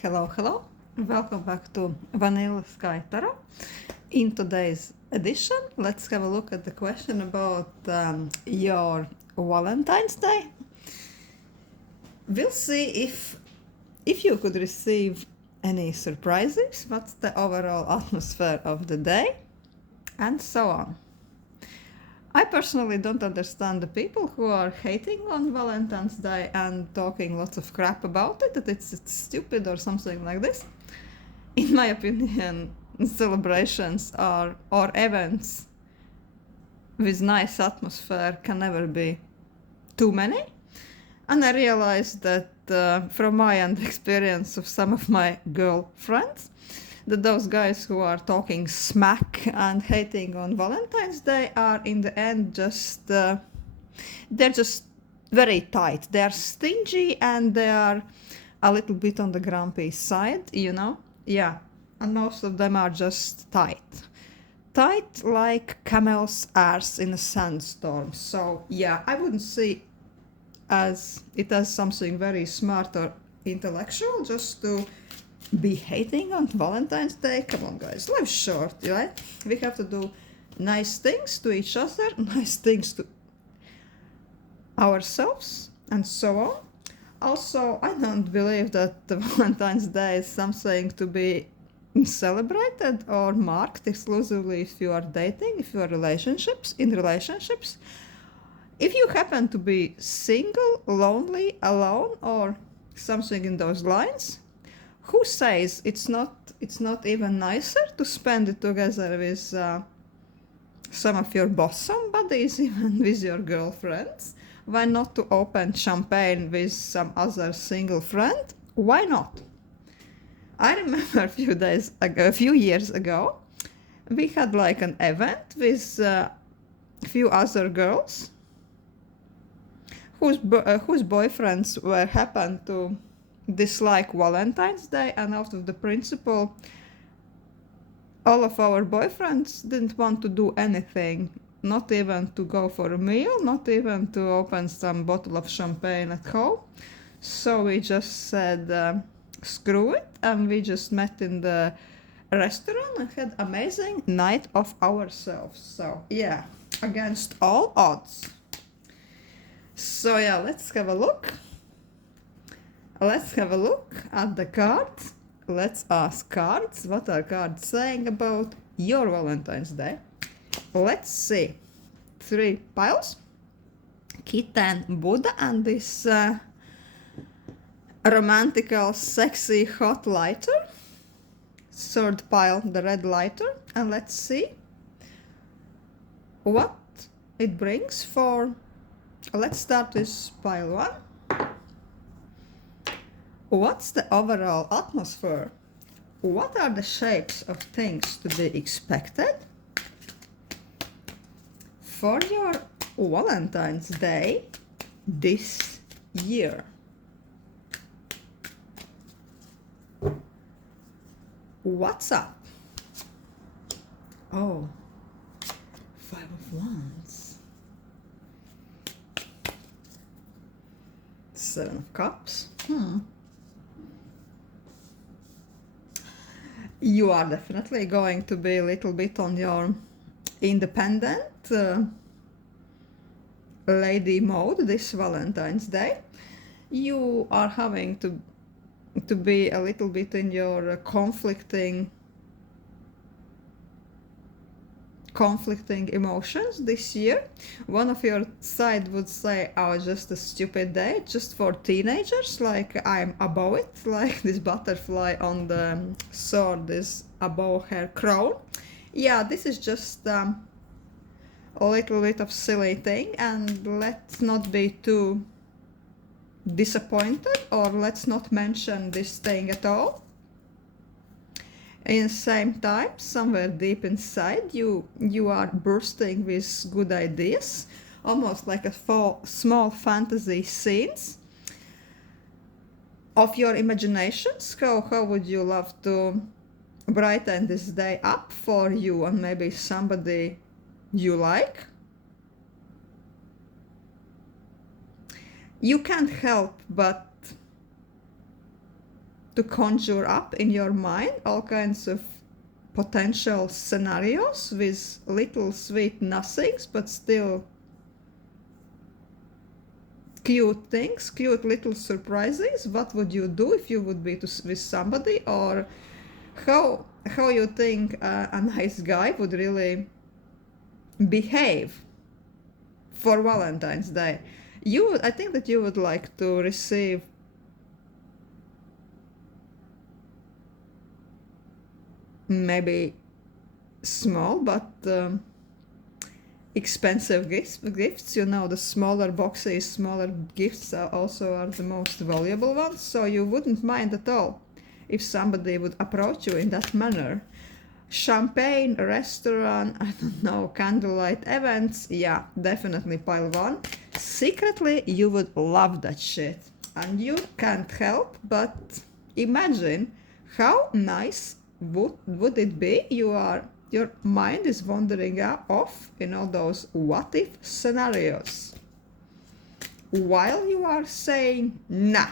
Hello. Welcome back to Vanilla Sky Tarot. In today's edition, let's have a look at the question about your Valentine's Day. We'll see if you could receive any surprises, what's the overall atmosphere of the day, and so on. I personally don't understand the people who are hating on Valentine's Day and talking lots of crap about it, that it's stupid or something like this. In my opinion, celebrations or events with nice atmosphere can never be too many. And I realized that from my own experience of some of my girlfriends, that those guys who are talking smack and hating on Valentine's Day are in the end they're just very tight. They are stingy and they are a little bit on the grumpy side, Yeah, and most of them are just tight. Tight like camel's arse in a sandstorm. So yeah, I wouldn't see it as something very smart or intellectual just to be hating on Valentine's Day. Come on, guys, life's short, right? We have to do nice things to each other, nice things to ourselves, and so on. Also, I don't believe that the Valentine's Day is something to be celebrated or marked exclusively if you are dating, if you are in relationships. If you happen to be single, lonely, alone, or something in those lines, who says it's not even nicer to spend it together with some of your bosom buddies, even with your girlfriends? Why not to open champagne with some other single friend? Why not? I remember a few years ago, we had like an event with a few other girls whose boyfriends happened to dislike Valentine's Day, and out of the principle, all of our boyfriends didn't want to do anything, not even to go for a meal, not even to open some bottle of champagne at home. So we just said screw it, and we just met in the restaurant and had amazing night of ourselves. So yeah, against all odds. So yeah, let's have a look at the cards. Let's ask cards. What are cards saying about your Valentine's Day? Let's see. 3 piles. Kitten, Buddha, and this romantical, sexy, hot lighter. 3rd pile, the red lighter. And let's see what it brings for... Let's start with pile 1. What's the overall atmosphere? What are the shapes of things to be expected for your Valentine's Day this year? What's up? Oh, 5 of Wands. 7 of Cups. You are definitely going to be a little bit on your independent lady mode this Valentine's Day. You are having to be a little bit in your conflicting emotions this year. One of your side would say, oh, just a stupid day, just for teenagers, like I'm above it, like this butterfly on the sword is above her crown. Yeah, this is just a little bit of silly thing, and let's not be too disappointed, or let's not mention this thing at all. In the same time, somewhere deep inside, you are bursting with good ideas, almost like small fantasy scenes of your imaginations. How would you love to brighten this day up for you and maybe somebody you like? You can't help but to conjure up in your mind all kinds of potential scenarios with little sweet nothings, but still cute things, cute little surprises. What would you do if you would be with somebody, or how you think a nice guy would really behave for Valentine's Day? I think that you would like to receive maybe small but expensive gifts. You know, the smaller boxes, smaller gifts also are the most valuable ones. So you wouldn't mind at all if somebody would approach you in that manner. Champagne, restaurant, I don't know, candlelight events, yeah, definitely pile one. Secretly, you would love that shit. And you can't help but imagine how nice would it be. Your mind is wandering off in all those what if scenarios, while you are saying, nah,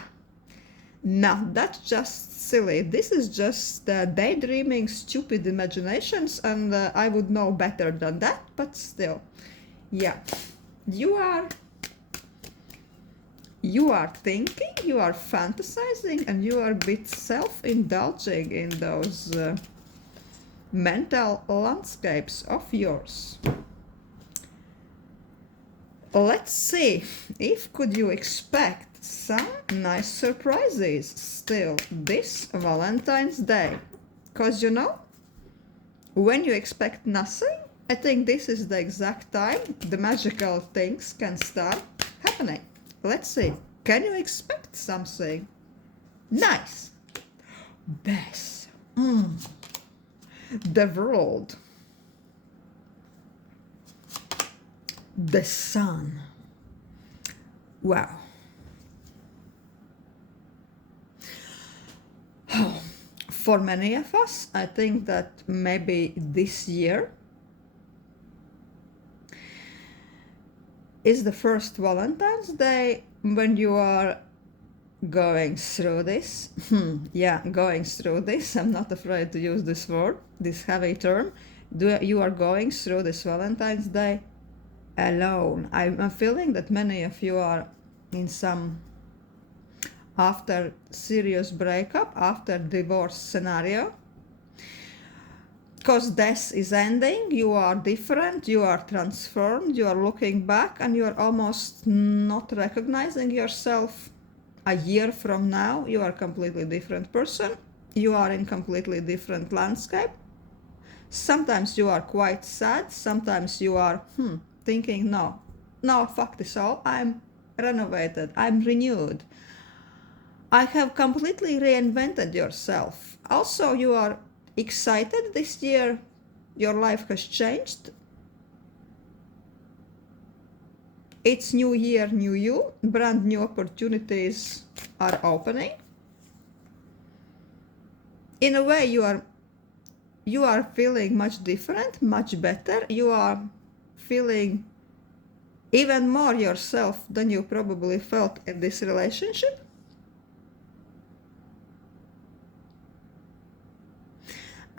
that's just silly. This is just daydreaming, stupid imaginations, and I would know better than that. But still, yeah, you are thinking, you are fantasizing, and you are a bit self-indulging in those mental landscapes of yours. Let's see if could you expect some nice surprises still this Valentine's Day. Because you know, when you expect nothing, I think this is the exact time the magical things can start happening. Let's see, can you expect something nice? Best. The world. The sun. Wow. Oh, for many of us, I think that maybe this year is the first Valentine's Day when you are going through this. Yeah, going through this. I'm not afraid to use this word, this heavy term. You are going through this Valentine's Day alone. I'm feeling that many of you are in some after serious breakup, after divorce scenario, because death is ending. You are different, you are transformed, you are looking back, and you are almost not recognizing yourself. A year from now, you are a completely different person. You are in completely different landscape. Sometimes you are quite sad. Sometimes you are thinking, no, fuck this all. I'm renovated. I'm renewed. I have completely reinvented yourself. Also, you are excited this year. Your life has changed. It's new year, new you. Brand new opportunities are opening. In a way, you are feeling much different, much better. You are feeling even more yourself than you probably felt in this relationship.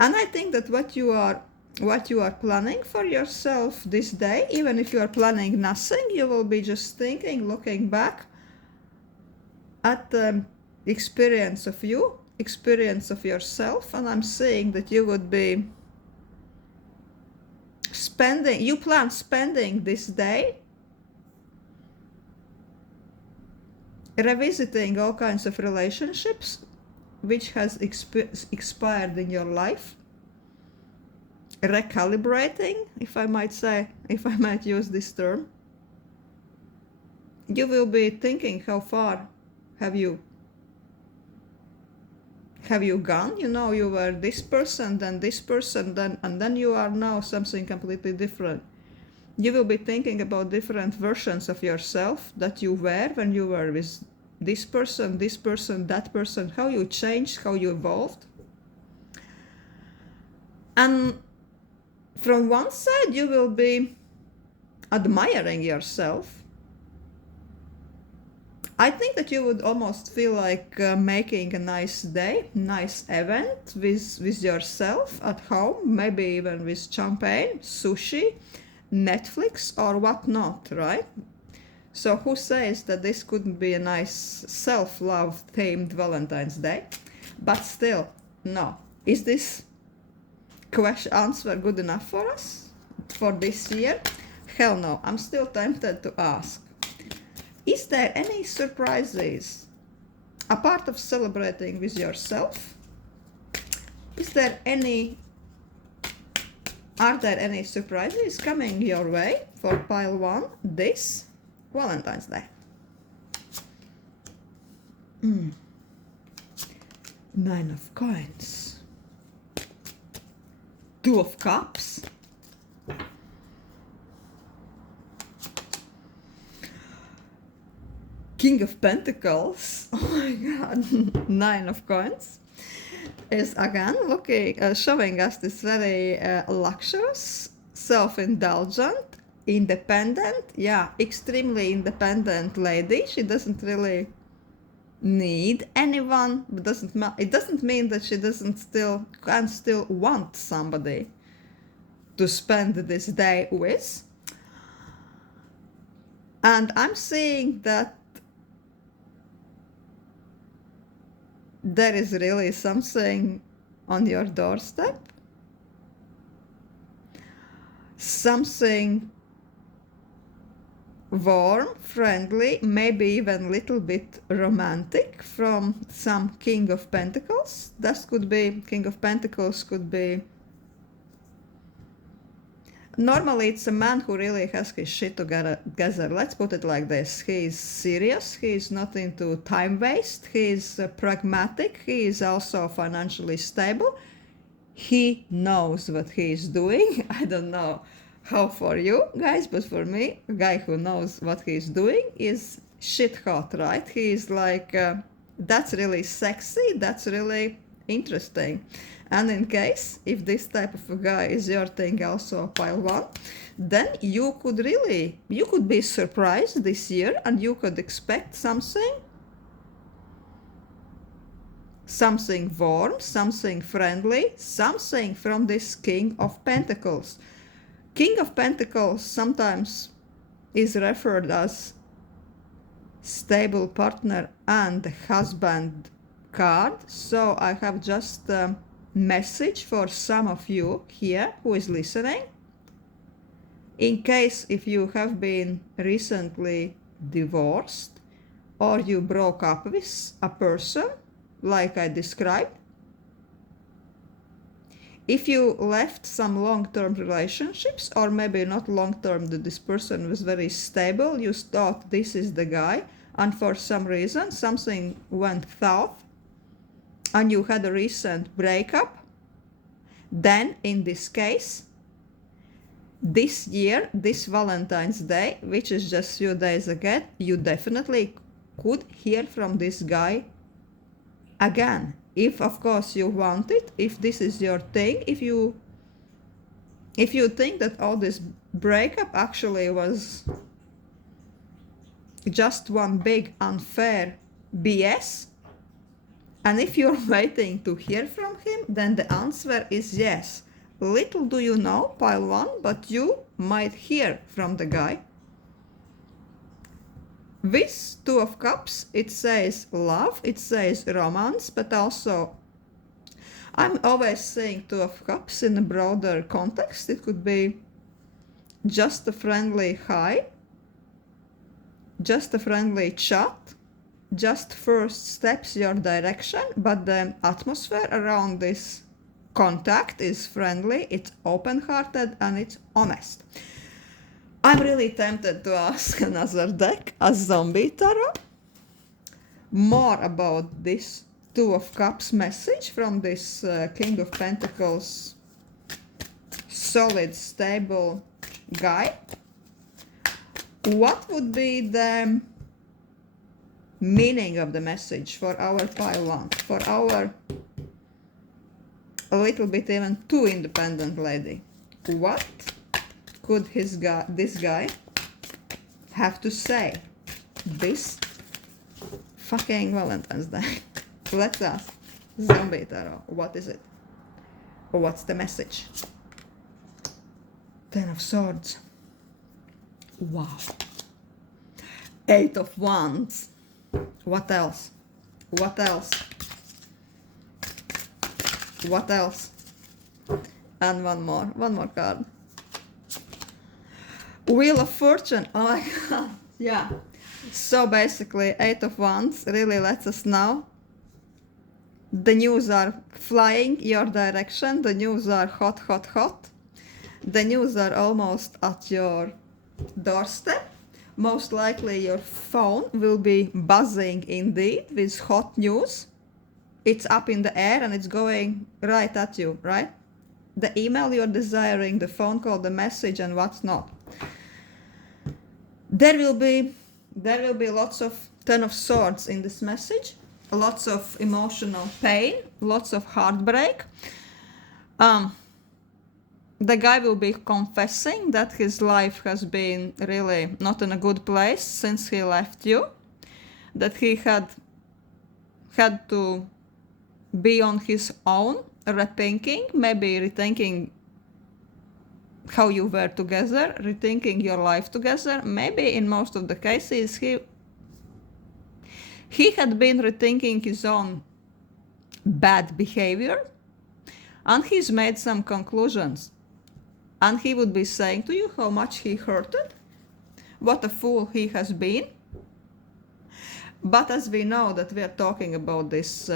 And I think that what you are planning for yourself this day, even if you are planning nothing, you will be just thinking, looking back at the experience of yourself, and I'm saying that you would be plan spending this day revisiting all kinds of relationships which has expired in your life, recalibrating, if I might use this term. You will be thinking, how far have you gone? You know, you were this person, then this person, and then you are now something completely different. You will be thinking about different versions of yourself that you were when you were with this person, that person, how you changed, how you evolved. And from one side, you will be admiring yourself, I think that you would almost feel like making a nice day, nice event with yourself at home, maybe even with champagne, sushi, Netflix, or whatnot, right? So who says that this couldn't be a nice self-love themed Valentine's Day? But still, no. Is this question answer good enough for us for this year? Hell no. I'm still tempted to ask. Is there any surprises apart of celebrating with yourself? Are there any surprises coming your way for pile 1 this Valentine's Day? 9 of coins. 2 of cups. King of Pentacles. Oh my god. 9 of coins is again showing us this very luxurious, self-indulgent, independent, extremely independent lady. She doesn't really need anyone. It doesn't mean that she can still want somebody to spend this day with. And I'm seeing that there is really something on your doorstep, something warm, friendly, maybe even a little bit romantic from some King of Pentacles. King of Pentacles could be, normally it's a man who really has his shit together. Let's put it like this. He is serious. He is not into time waste. He is pragmatic. He is also financially stable. He knows what he is doing. I don't know how for you guys, but for me, a guy who knows what he is doing is shit hot, right? He is like, that's really sexy. That's really interesting. And in case, if this type of a guy is your thing also, pile 1, then you could be surprised this year and you could expect something warm, something friendly, something from this King of Pentacles. King of Pentacles sometimes is referred as stable partner and husband card. So I have just message for some of you here who is listening. In case if you have been recently divorced or you broke up with a person like I described, if you left some long-term relationships, or maybe not long-term, that this person was very stable, you thought this is the guy, and for some reason something went south and you had a recent breakup, then in this case, this year, this Valentine's Day, which is just few days ago, you definitely could hear from this guy again. If of course you want it, if this is your thing, if you think that all this breakup actually was just one big unfair BS, and if you're waiting to hear from him, then the answer is yes. Little do you know, pile 1, but you might hear from the guy. With 2 of Cups, it says love, it says romance, but also I'm always saying 2 of Cups in a broader context. It could be just a friendly hi, just a friendly chat, just first steps your direction, but the atmosphere around this contact is friendly, it's open-hearted, and it's honest. I'm really tempted to ask another deck, a Zombie Tarot, more about this 2 of Cups message from this King of Pentacles, solid, stable guy. What would be the meaning of the message for our pile 1, for our a little bit even too independent lady? What could this guy have to say? This Fucking Valentine's Day. Let's ask Zombie Tarot. What is it? Or what's the message? Ten of Swords. Wow. Eight of Wands. What else? What else? What else? And one more card. Wheel of Fortune. Oh my god. Yeah. So basically, Eight of Wands really lets us know the news are flying your direction. The news are hot, hot, hot. The news are almost at your doorstep. Most likely your phone will be buzzing indeed with hot news. It's up in the air and it's going right at you, right? The email you're desiring, the phone call, the message, and what's not. There will be lots of Ten of Swords in this message. Lots of emotional pain, lots of heartbreak. The guy will be confessing that his life has been really not in a good place since he left you. That he had to be on his own, rethinking, maybe rethinking how you were together, rethinking your life together. Maybe in most of the cases he had been rethinking his own bad behavior, and he's made some conclusions. And he would be saying to you how much he hurted, what a fool he has been. But as we know that we are talking about this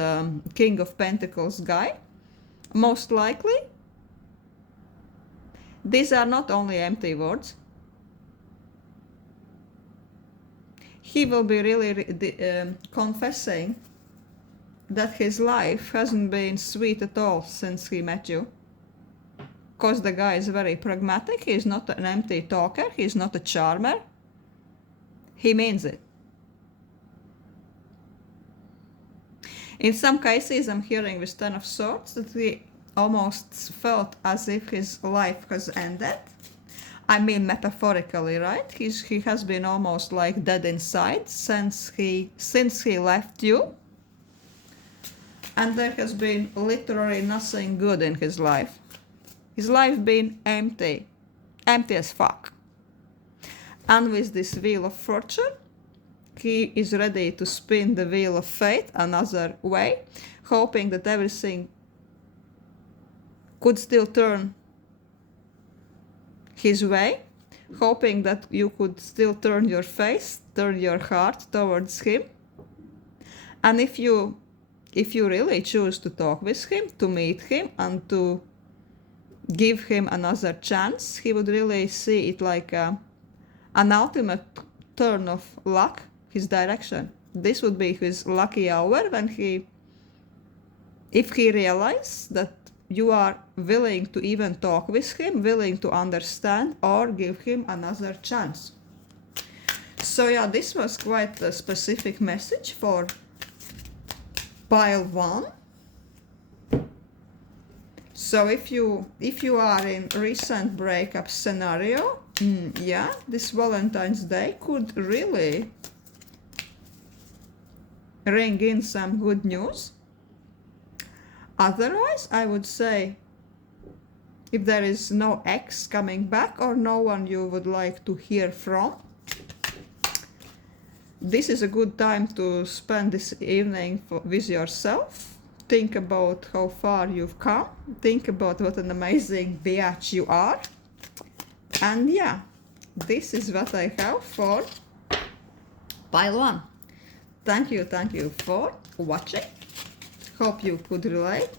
King of Pentacles guy, most likely these are not only empty words. He will be really confessing that his life hasn't been sweet at all since he met you. Because the guy is very pragmatic, he's not an empty talker, he's not a charmer. He means it. In some cases, I'm hearing with Ten of Swords that he almost felt as if his life has ended. I mean metaphorically, right? He has been almost like dead inside since he left you. And there has been literally nothing good in his life. His life been empty as fuck. And with this Wheel of Fortune, he is ready to spin the Wheel of Fate another way, hoping that everything could still turn his way, hoping that you could still turn your face, turn your heart towards him. And if you really choose to talk with him, to meet him, and to give him another chance, he would really see it like an ultimate turn of luck, his direction. This would be his lucky hour when if he realizes that you are willing to even talk with him, willing to understand or give him another chance. So yeah, this was quite a specific message for pile 1. So if you are in recent breakup scenario, yeah, this Valentine's Day could really ring in some good news. Otherwise, I would say, if there is no ex coming back or no one you would like to hear from, this is a good time to spend this evening with yourself. Think about how far you've come. Think about what an amazing biatch you are. And yeah, this is what I have for pile 1. Thank you for watching. Hope you could relate.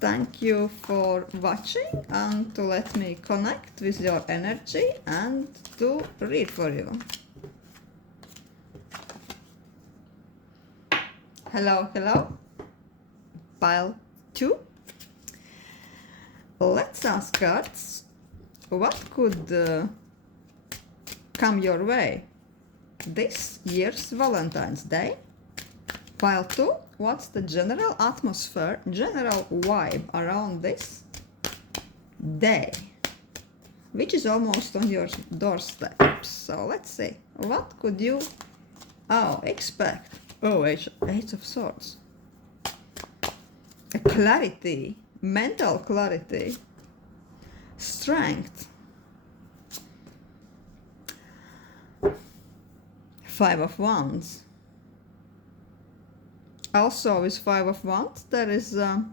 Thank you for watching and to let me connect with your energy and to read for you. Hello, hello. Pile 2. Let's ask cards. What could come your way this year's Valentine's Day? Pile 2. What's the general atmosphere, general vibe around this day? which is almost on your doorstep. So let's see, what could you expect? Oh, Eight of Swords. A clarity, mental clarity, strength. Five of Wands. Also with Five of Wands, there is a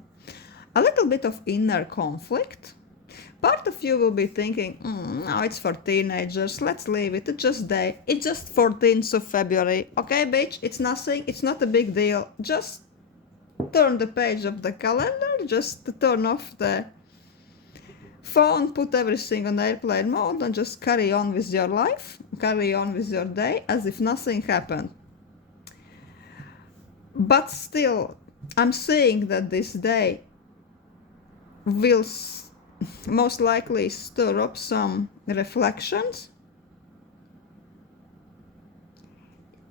little bit of inner conflict. Part of you will be thinking, no, it's for teenagers, let's leave it, it's just 14th of February, okay bitch, it's nothing, it's not a big deal, just turn the page of the calendar, just turn off the phone, put everything on airplane mode and just carry on with your life, carry on with your day as if nothing happened. But still, I'm seeing that this day will most likely stir up some reflections,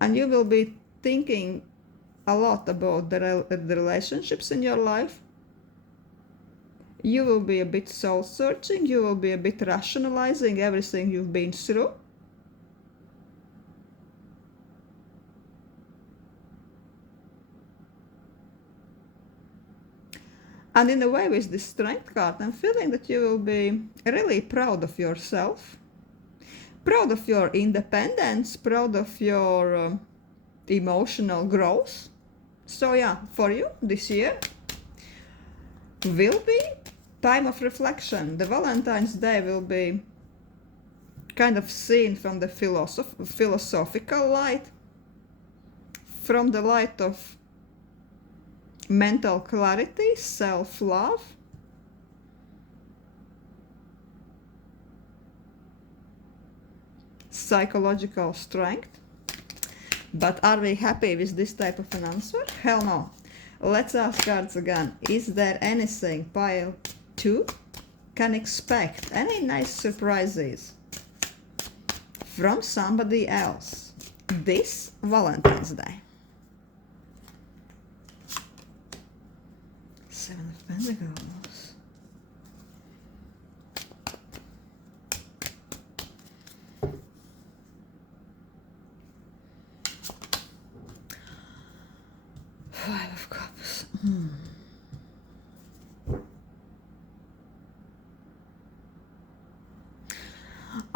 and you will be thinking a lot about the relationships in your life. You will be a bit soul searching, you will be a bit rationalizing everything you've been through. And in a way, with this Strength card, I'm feeling that you will be really proud of yourself, proud of your independence, proud of your emotional growth. So yeah, for you, this year will be time of reflection. The Valentine's Day will be kind of seen from the philosophical light, from the light of mental clarity, self-love, psychological strength. But are we happy with this type of an answer? Hell no. Let's ask cards again. Is there anything pile 2 can expect? Any nice surprises from somebody else this Valentine's Day? Seven of Pentacles. Five of Cups.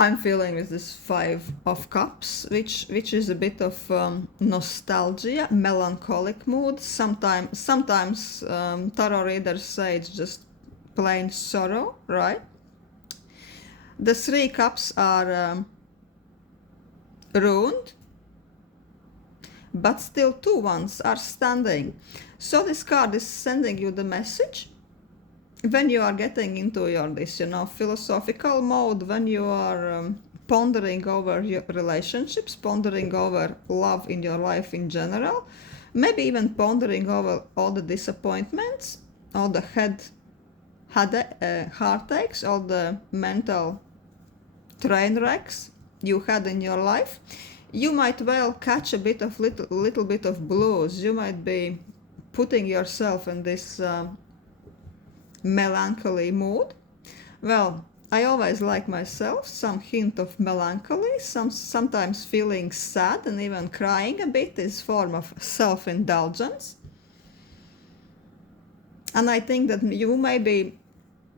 I'm feeling with this Five of Cups, which is a bit of nostalgia, melancholic mood. Sometimes tarot readers say it's just plain sorrow, right? The 3 cups are ruined, but still 2 ones are standing. So this card is sending you the message when you are getting into your philosophical mode, when you are pondering over your relationships, pondering over love in your life in general, maybe even pondering over all the disappointments, all the heartaches, all the mental train wrecks you had in your life. You might well catch a little bit of blues. You might be putting yourself in this melancholy mood. Well, I always like myself some hint of melancholy, sometimes feeling sad and even crying a bit is form of self-indulgence. And I think that you may be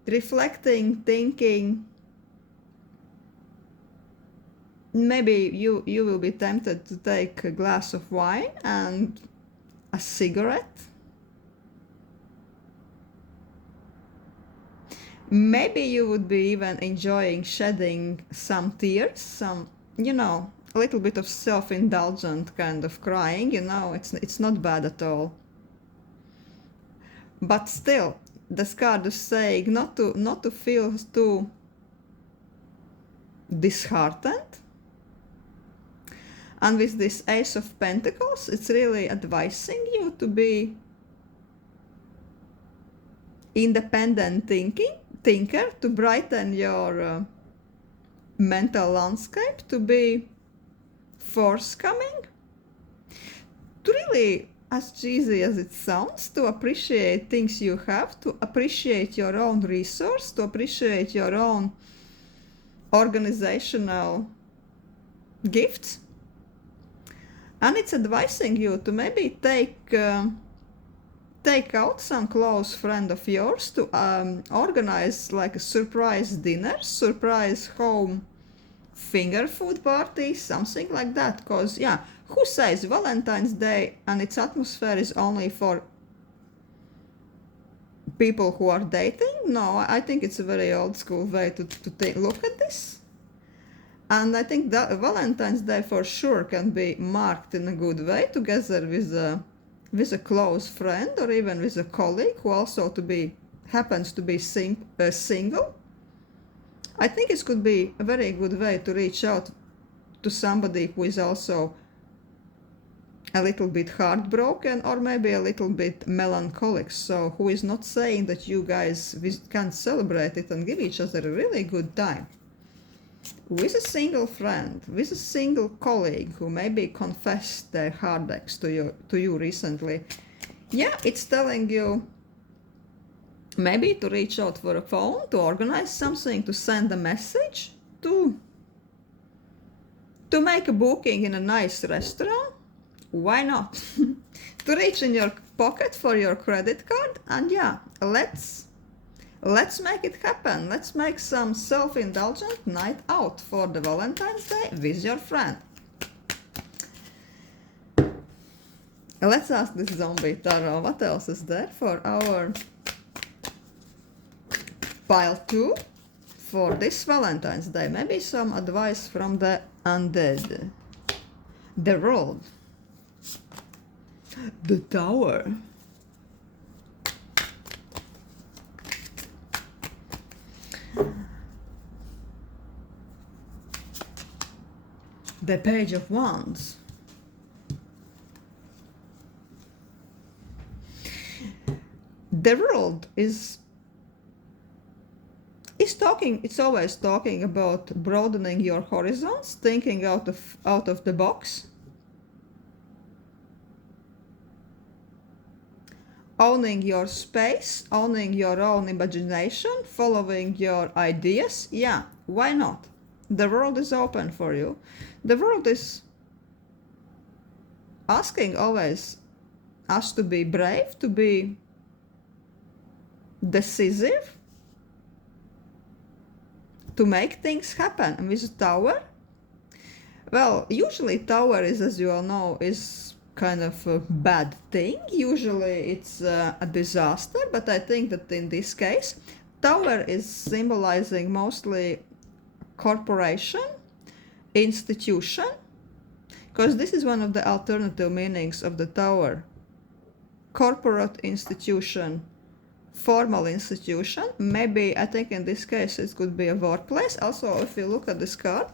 reflecting, thinking, maybe you will be tempted to take a glass of wine and a cigarette. Maybe you would be even enjoying shedding some tears, a little bit of self-indulgent kind of crying, it's not bad at all. But still, this card is saying not to feel too disheartened. And with this Ace of Pentacles, it's really advising you to be independent thinker, to brighten your mental landscape, to be forthcoming, to really, as cheesy as it sounds, to appreciate things you have, to appreciate your own resource, to appreciate your own organizational gifts, and it's advising you to maybe take out some close friend of yours to organize like a surprise dinner, surprise home finger food party, something like that. Because yeah, who says Valentine's Day and its atmosphere is only for people who are dating? No, I think it's a very old school way to look at this. And I think that Valentine's Day for sure can be marked in a good way together with a close friend or even with a colleague who also happens to be single. I think it could be a very good way to reach out to somebody who is also a little bit heartbroken or maybe a little bit melancholic, so who is not saying that you guys can celebrate it and give each other a really good time. With a single friend, with a single colleague who maybe confessed their heartaches to you recently, yeah, it's telling you maybe to reach out for a phone, to organize something, to send a message, to make a booking in a nice restaurant. Why not? To reach in your pocket for your credit card, and yeah, let's make it happen. Let's make some self-indulgent night out for the Valentine's Day with your friend. Let's ask this zombie tarot, what else is there for our pile 2 for this Valentine's Day? Maybe some advice from the undead. The World. The Tower. The Page of Wands. The World is talking, it's always talking about broadening your horizons, thinking out of the box, owning your space, owning your own imagination, following your ideas. Yeah, why not? The world is open for you. The world is asking always us to be brave, to be decisive, to make things happen. And with a tower, well, usually tower is, as you all know, is kind of a bad thing. Usually it's a disaster, but I think that in this case, tower is symbolizing mostly corporation, institution, because this is one of the alternative meanings of the tower. Corporate institution, formal institution. Maybe, I think in this case it could be a workplace. Also, if you look at this card,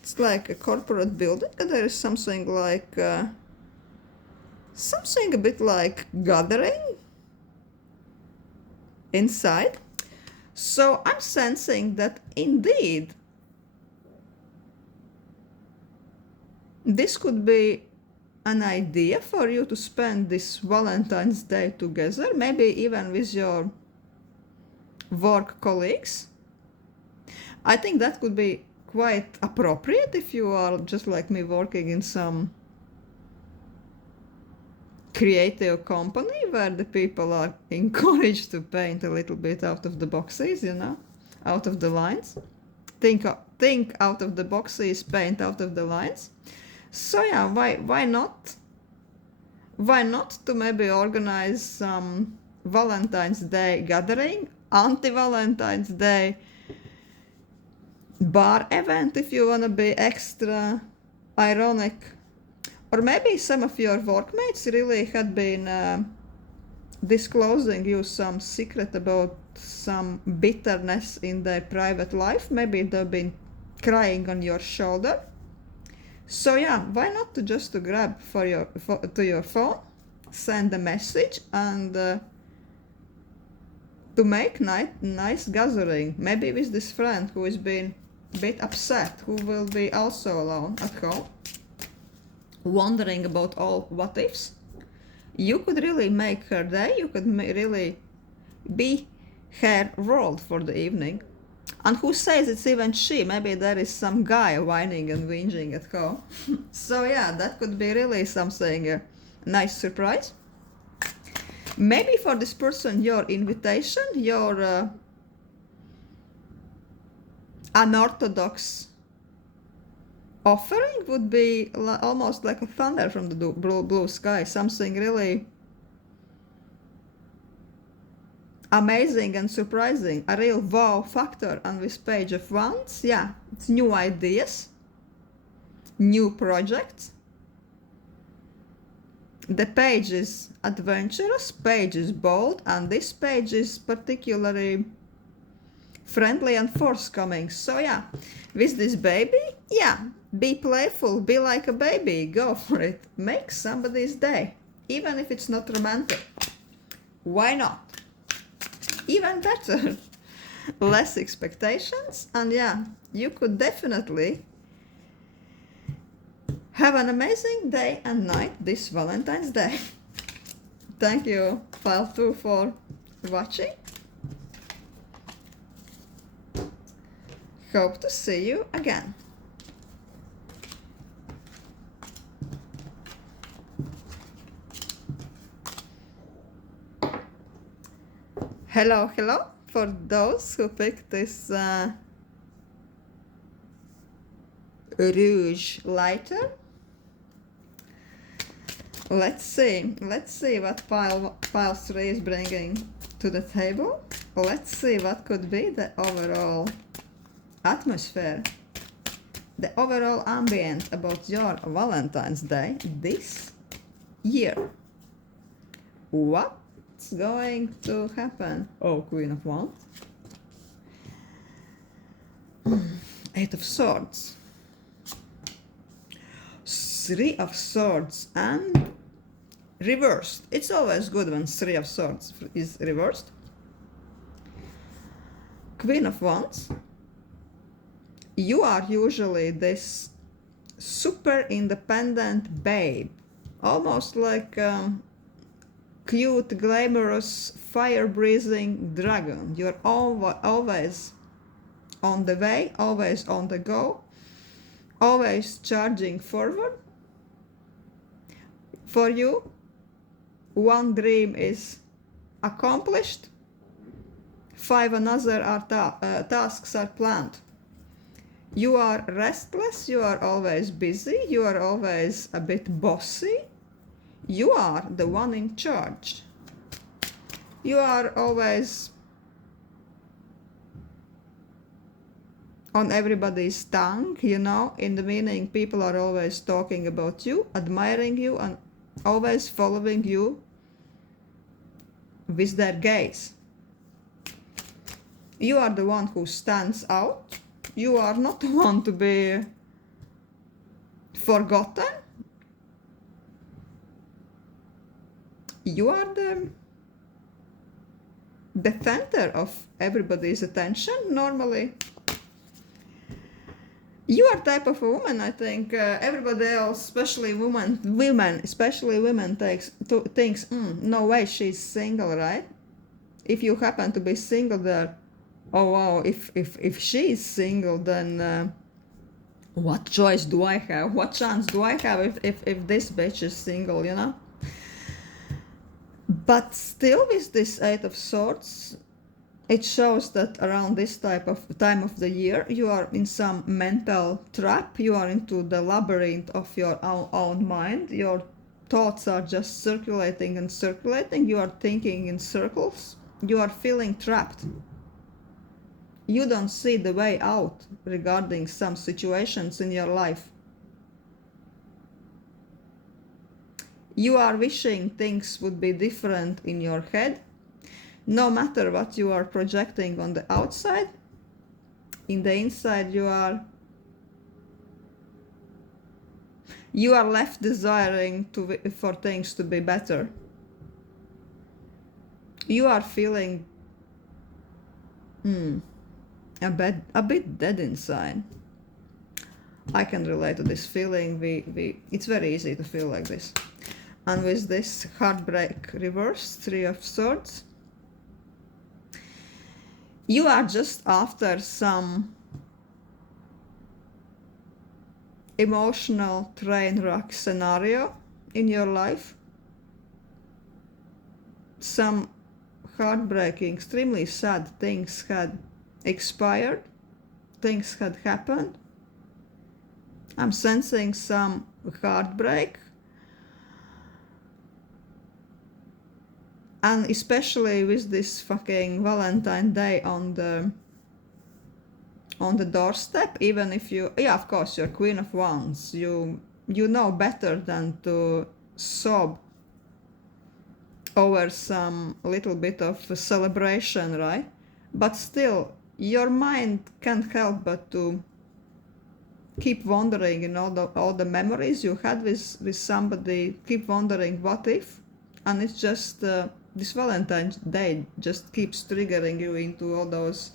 it's like a corporate building, and there is something like something a bit like gathering inside. So I'm sensing that indeed this could be an idea for you to spend this Valentine's Day together, maybe even with your work colleagues. I think that could be quite appropriate if you are just like me working in some creative company where the people are encouraged to paint a little bit out of the boxes, you know, out of the lines. Think out of the boxes, paint out of the lines. So yeah, why not? Why not to maybe organize some Valentine's Day gathering, anti-Valentine's Day bar event if you want to be extra ironic. Or maybe some of your workmates really had been disclosing you some secret about some bitterness in their private life. Maybe they've been crying on your shoulder. So yeah, why not to grab to your phone, send a message, and to make nice gathering, maybe with this friend who has been a bit upset, who will be also alone at home, wondering about all what ifs. You could really make her day. You could really be her world for the evening. And who says it's even she? Maybe there is some guy whining and whinging at home. So yeah, that could be really something nice surprise. Maybe for this person, your invitation, your unorthodox offering would be almost like a thunder from the blue sky, something really amazing and surprising, a real wow factor on this page of wands. Yeah, it's new ideas, new projects. The page is adventurous, page is bold, and this page is particularly friendly and forthcoming. So yeah, with this baby, yeah, be playful, be like a baby, go for it, make somebody's day, even if it's not romantic. Why not? Even better. Less expectations, and yeah, you could definitely have an amazing day and night this Valentine's Day. Thank you, Pile 2, for watching. Hope to see you again. Hello, hello, for those who picked this rouge lighter. Let's see what pile 3 is bringing to the table. Let's see what could be the overall atmosphere, the overall ambient about your Valentine's Day this year. What's going to happen? Oh, Queen of Wands. Eight of Swords. Three of Swords and reversed. It's always good when Three of Swords is reversed. Queen of Wands. You are usually this super independent babe, almost like a cute, glamorous, fire-breathing dragon. You're always on the way, always on the go, always charging forward. For you, one dream is accomplished, 5 another tasks are planned. You are restless, you are always busy, you are always a bit bossy. You are the one in charge. You are always on everybody's tongue, you know, in the meaning people are always talking about you, admiring you, and always following you with their gaze. You are the one who stands out. You are not the one to be forgotten. You are the center of everybody's attention normally. You are type of a woman, I think. Everybody else, especially women, thinks, no way, she's single, right? If you happen to be single, there, oh wow, if she is single, then what choice do I have? What chance do I have if this bitch is single, you know? But still, with this Eight of Swords, it shows that around this time of the year, you are in some mental trap. You are into the labyrinth of your own mind. Your thoughts are just circulating and circulating. You are thinking in circles. You are feeling trapped. You don't see the way out regarding some situations in your life. You are wishing things would be different in your head. No matter what you are projecting on the outside, in the inside you are left desiring for things to be better. You are feeling a bit dead inside. I can relate to this feeling. It's very easy to feel like this. And with this heartbreak reverse, Three of Swords, You are just after some emotional train wreck scenario in your life. Some heartbreaking, extremely sad things had expired, things had happened. I'm sensing some heartbreak, and especially with this fucking Valentine Day on the doorstep. Even if you, yeah, of course, you're Queen of Wands, you know better than to sob over some little bit of a celebration, right? But still, your mind can't help but to keep wondering, you know, all the memories you had with somebody, keep wondering what if, and it's just this Valentine's Day just keeps triggering you into all those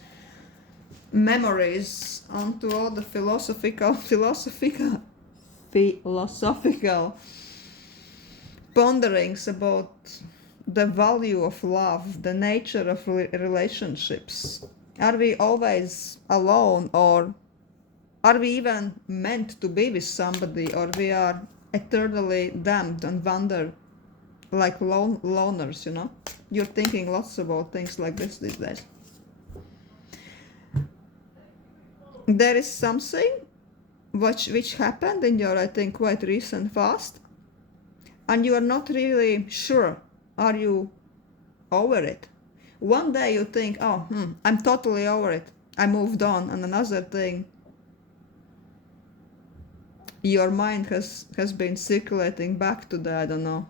memories, onto all the philosophical ponderings about the value of love, the nature of relationships. Are we always alone, or are we even meant to be with somebody, or we are eternally damned and wander like loners, you know? You're thinking lots about things like this these days. There is something which happened in your, I think, quite recent past, and you are not really sure, are you over it? One day you think, oh, I'm totally over it, I moved on, and another thing, your mind has been circulating back to the, I don't know,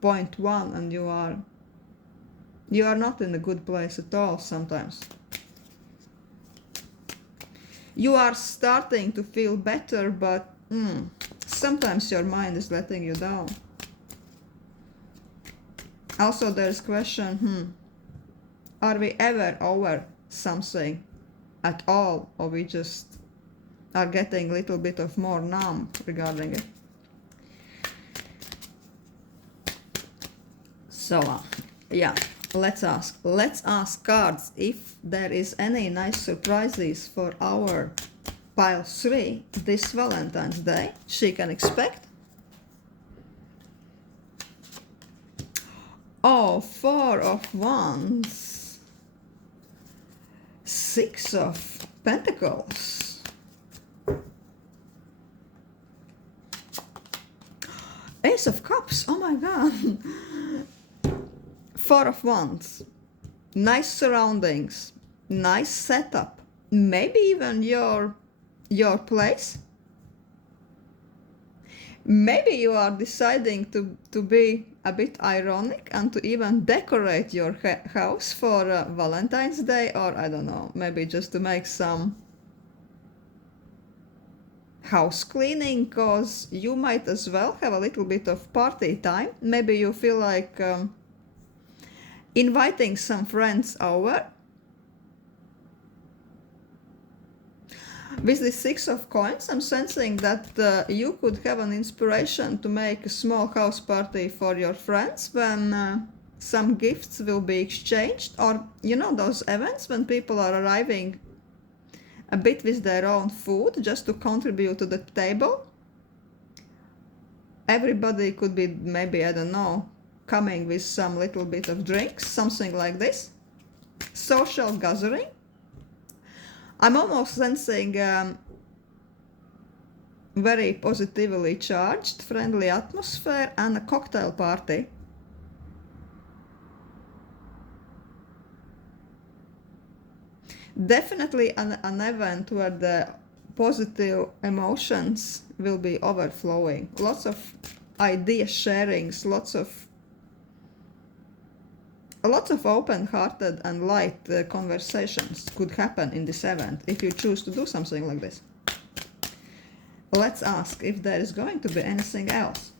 point one, and you are not in a good place at all sometimes. You are starting to feel better, but sometimes your mind is letting you down. Also, there's question, are we ever over something at all, or we just are getting a little bit of more numb regarding it? So, yeah, let's ask cards if there is any nice surprises for our pile 3 this Valentine's Day she can expect. Oh, 4 of Wands, 6 of Pentacles, Ace of Cups, oh my god. 4 of Wands, nice surroundings, nice setup, maybe even your place. Maybe you are deciding to be a bit ironic and to even decorate your house for Valentine's Day, or I don't know, maybe just to make some house cleaning, cause you might as well have a little bit of party time. Maybe you feel like inviting some friends over. With the 6 of Coins, I'm sensing that you could have an inspiration to make a small house party for your friends when some gifts will be exchanged, or you know, those events when people are arriving a bit with their own food just to contribute to the table. Everybody could be, maybe, I don't know, coming with some little bit of drinks, something like this. Social gathering. I'm almost sensing very positively charged, friendly atmosphere and a cocktail party. Definitely an event where the positive emotions will be overflowing. Lots of idea sharings, lots of open-hearted and light conversations could happen in this event if you choose to do something like this. Let's ask if there is going to be anything else.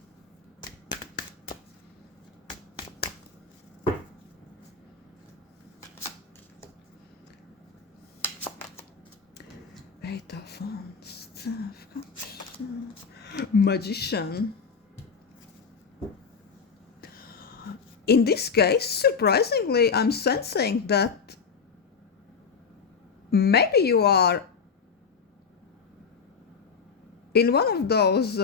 Eight of Wands, Magician. In this case, surprisingly, I'm sensing that Maybe you are in one of those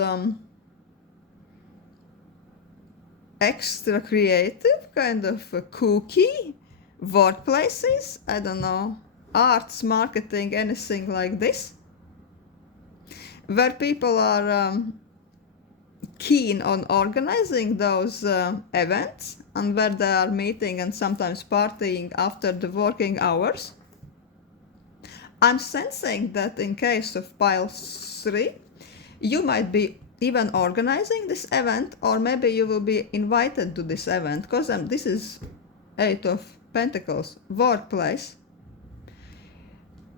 extra creative, kind of kooky workplaces. I don't know, arts, marketing, anything like this, where people are keen on organizing those events and where they are meeting and sometimes partying after the working hours. I'm sensing that in case of pile 3, you might be even organizing this event, or maybe you will be invited to this event, because this is 8 of Pentacles, workplace.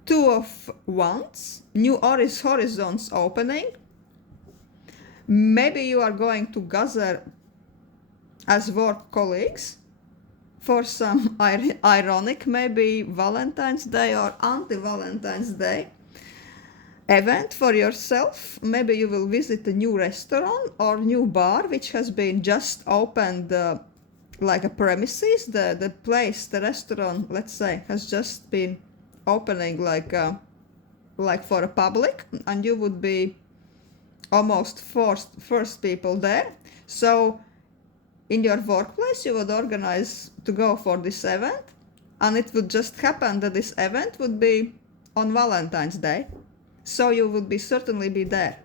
2 of Wands, new horizons opening. Maybe you are going to gather as work colleagues for some ironic, maybe Valentine's Day or anti-Valentine's Day event for yourself. Maybe you will visit a new restaurant or new bar which has been just opened, like a premises. The place, the restaurant, let's say, has just been opening like for a public, and you would be almost first people there. So in your workplace you would organize to go for this event, and it would just happen that this event would be on Valentine's Day, so you would be certainly be there.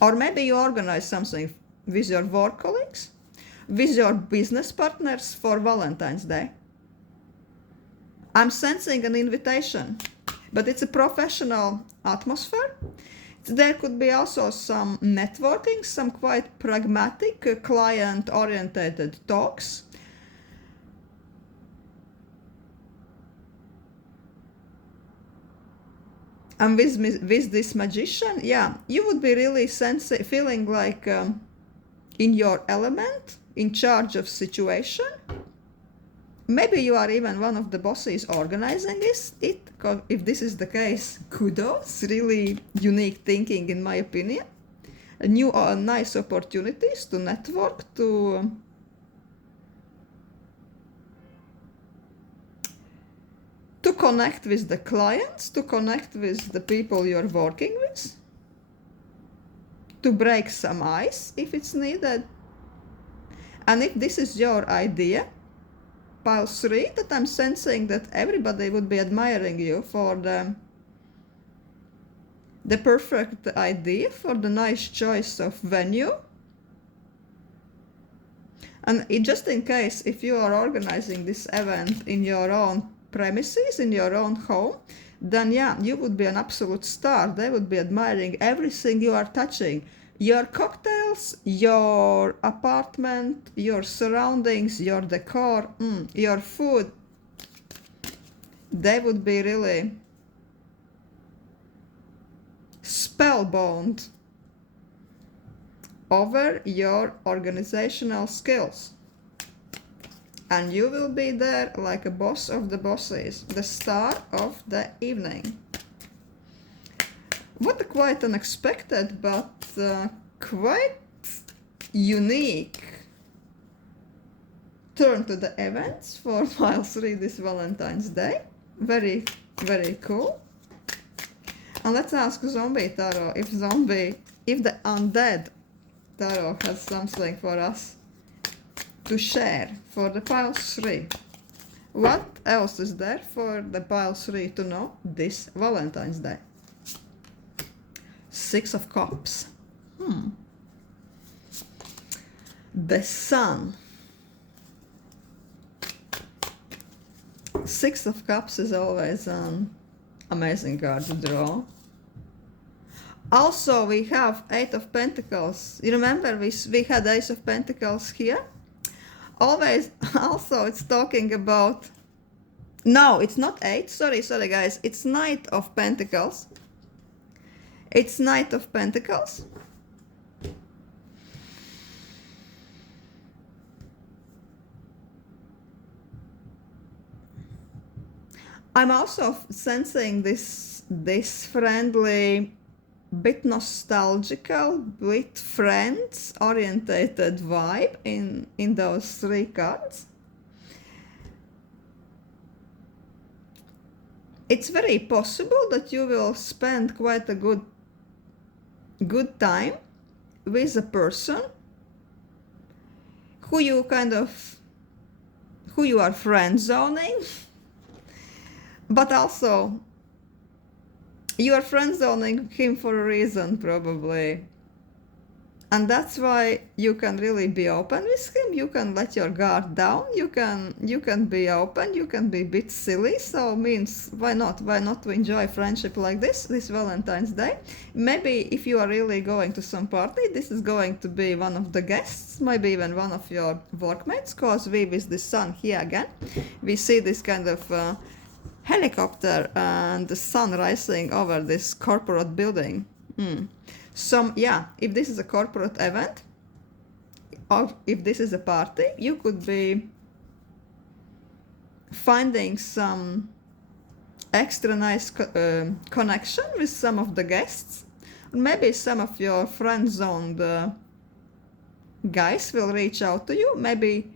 Or maybe you organize something with your work colleagues, with your business partners for Valentine's Day. I'm sensing an invitation, but it's a professional atmosphere. There could be also some networking, some quite pragmatic, client-oriented talks. And with this magician, yeah, you would be really feeling like in your element, in charge of situation. Maybe you are even one of the bosses organizing it. If this is the case, kudos, really unique thinking in my opinion. New nice opportunities to network, to connect with the clients, to connect with the people you're working with, to break some ice if it's needed. And if this is your idea, pile 3, that I'm sensing that everybody would be admiring you for the perfect idea, for the nice choice of venue. And just in case, if you are organizing this event in your own premises, in your own home, then yeah, you would be an absolute star. They would be admiring everything you are touching. Your cocktails, your apartment, your surroundings, your decor, your food. They would be really spellbound over your organizational skills. And you will be there like a boss of the bosses, the star of the evening. What a quite unexpected but quite unique turn to the events for pile 3 this Valentine's Day. Very, very cool. And let's ask Zombie Tarot if the Undead Tarot has something for us to share for the pile 3. What else is there for the pile 3 to know this Valentine's Day? 6 of Cups. The Sun. 6 of Cups is always an amazing card to draw. Also, we have 8 of Pentacles. You remember we had Ace of Pentacles here? Always, also it's talking about... No, it's not 8. Sorry guys. It's Knight of Pentacles. It's Knight of Pentacles. I'm also sensing this friendly, bit nostalgical, bit friends orientated vibe in those 3 cards. it's very possible that you will spend quite a good time with a person who you are friend zoning, but also you are friend zoning him for a reason, probably. And that's why you can really be open with him. You can let your guard down. You can be open. You can be a bit silly. So means why not? Why not to enjoy friendship like this Valentine's Day? Maybe if you are really going to some party, this is going to be one of the guests, maybe even one of your workmates. Cause we with the sun here again, we see this kind of helicopter and the sun rising over this corporate building. If this is a corporate event or if this is a party, you could be finding some extra nice connection with some of the guests. Maybe some of your friend-zoned guys will reach out to you. Maybe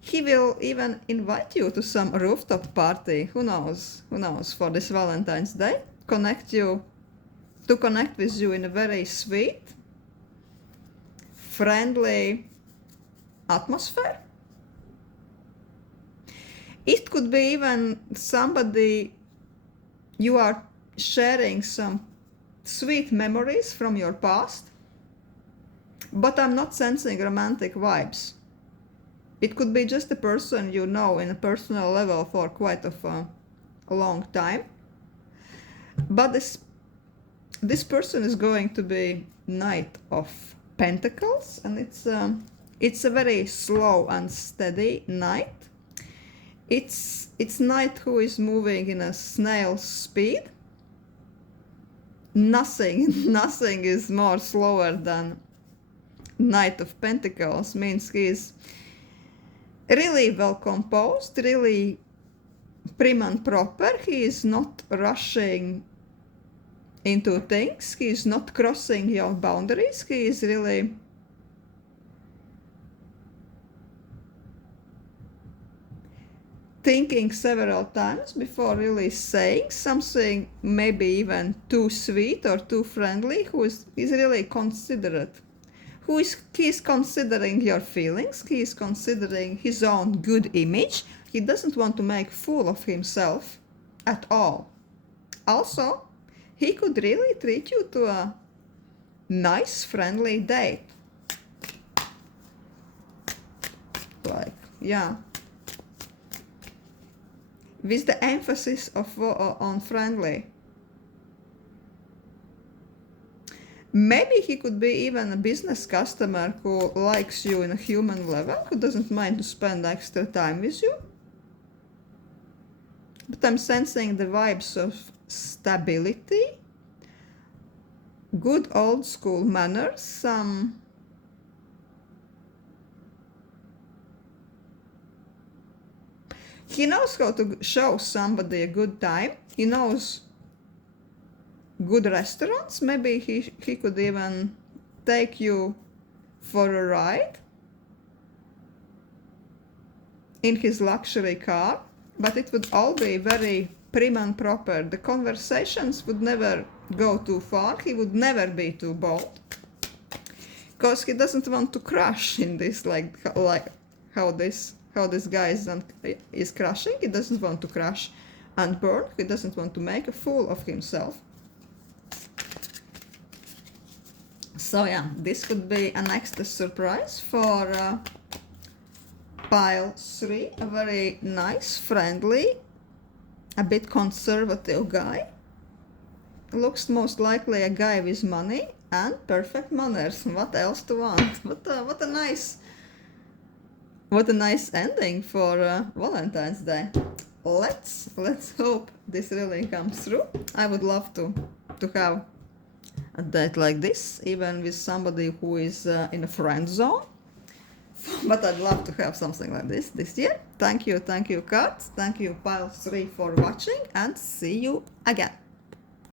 he will even invite you to some rooftop party. Who knows? Who knows? For this Valentine's Day, to connect with you in a very sweet, friendly atmosphere. It could be even somebody you are sharing some sweet memories from your past, but I'm not sensing romantic vibes. It could be just a person you know in a personal level for quite a long time, but this person is going to be Knight of Pentacles, and it's a very slow and steady knight. It's knight who is moving in a snail's speed. Nothing is more slower than Knight of Pentacles. Means he's really well composed, really prim and proper. He is not rushing into things. He is not crossing your boundaries. He is really thinking several times before really saying something, maybe even too sweet or too friendly. He's really considerate. He is considering your feelings. He is considering his own good image. He doesn't want to make fool of himself at all. Also, he could really treat you to a nice, friendly date. With the emphasis on friendly. Maybe he could be even a business customer who likes you in a human level, who doesn't mind to spend extra time with you. But I'm sensing the vibes of stability, good old school manners, he knows how to show somebody a good time. He knows good restaurants. Maybe he could even take you for a ride in his luxury car, but it would all be very prim and proper. The conversations would never go too far. He would never be too bold, because he doesn't want to crash in this, like how this guy is crashing. He doesn't want to crash and burn. He doesn't want to make a fool of himself. So yeah, this could be an extra surprise for pile 3. A very nice, friendly, a bit conservative guy. Looks most likely a guy with money and perfect manners. What else to want? What a nice ending for Valentine's Day. Let's hope this really comes through. I would love to have a date like this, even with somebody who is in a friend zone. But I'd love to have something like this year. Thank you cards. Thank you pile 3 for watching, and see you again.